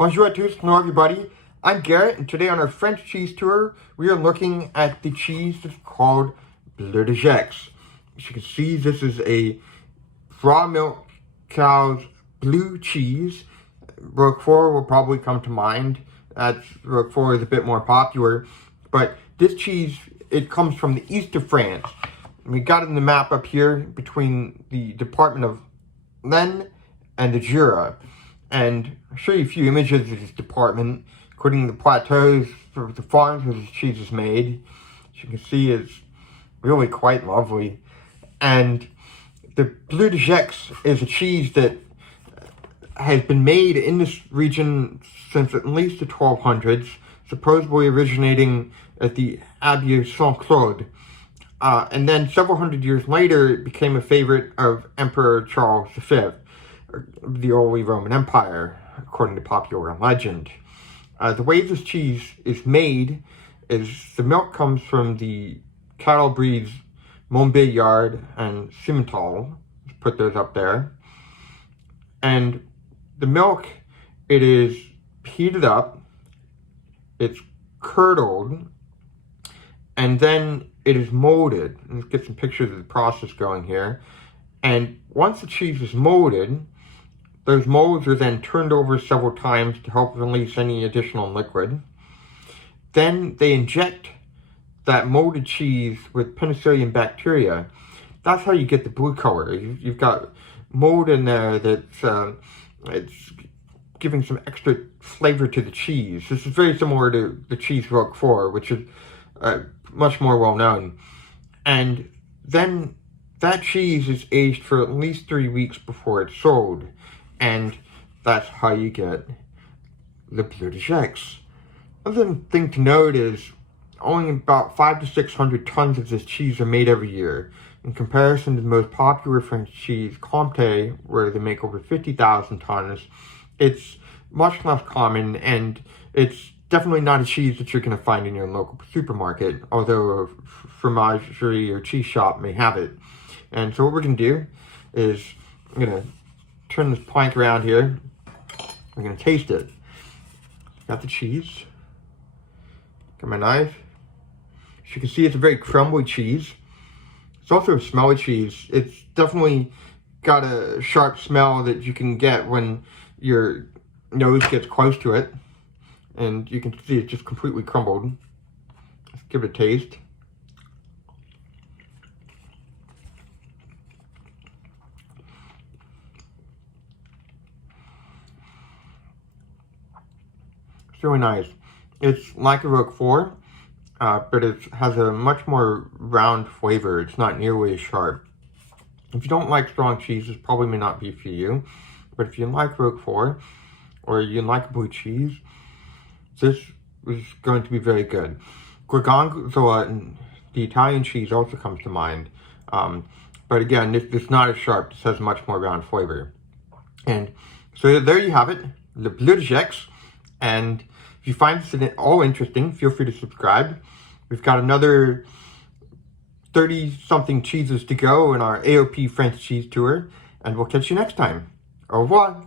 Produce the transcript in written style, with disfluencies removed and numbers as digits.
Bonjour à tous, hello everybody. I'm Garrett, and today on our French cheese tour, we are looking at the cheese that's called Bleu de Gex. As you can see, this is a raw milk cow's blue cheese. Roquefort will probably come to mind. Roquefort is a bit more popular, but this cheese, it comes from the east of France. We got it in the map up here between the department of L'Aisne and the Jura. And I'll show you a few images of this department, including the plateaus of the farms where this cheese is made. As you can see, it's really quite lovely. And the Bleu de Gex is a cheese that has been made in this region since at least the 1200s, supposedly originating at the Abbey of Saint-Claude. And then several hundred years later, it became a favorite of Emperor Charles V. The Holy Roman Empire, according to popular legend. The way this cheese is made is the milk comes from the cattle breeds Montbéliard and Simmental. Let's put those up there. And the milk, it is heated up, it's curdled, and then it is molded. Let's get some pictures of the process going here. And once the cheese is molded, those molds are then turned over several times to help release any additional liquid. Then they inject that molded cheese with Penicillium bacteria. That's how you get the blue color. You've got mold in there that's it's giving some extra flavor to the cheese. This is very similar to the cheese Roquefort, which is much more well known. And then that cheese is aged for at least 3 weeks before it's sold. And that's how you get the Bleu de Gex. Another thing to note is only about 500 to 600 tons of this cheese are made every year. In comparison to the most popular French cheese, Comté, where they make over 50,000 tons, it's much less common, and it's definitely not a cheese that you're going to find in your local supermarket, although a fromagerie or cheese shop may have it. And so what we're going to do is I'm going to turn this plank around here. We're going to taste it. Got the cheese. Got my knife. As you can see, it's a very crumbly cheese. It's also a smelly cheese. It's definitely got a sharp smell that you can get when your nose gets close to it. And you can see it's just completely crumbled. Let's give it a taste. It's really nice. It's like a Roquefort, but it has a much more round flavor. It's not nearly as sharp. If you don't like strong cheeses, probably may not be for you. But if you like Roquefort, or you like blue cheese, this is going to be very good. Gorgonzola, the Italian cheese, also comes to mind. But again, this is not as sharp. This has much more round flavor. And so there you have it, the Bleu de Gex. And if you find this at all interesting, feel free to subscribe. We've got another 30-something cheeses to go in our AOP French cheese tour, and we'll catch you next time. Au revoir.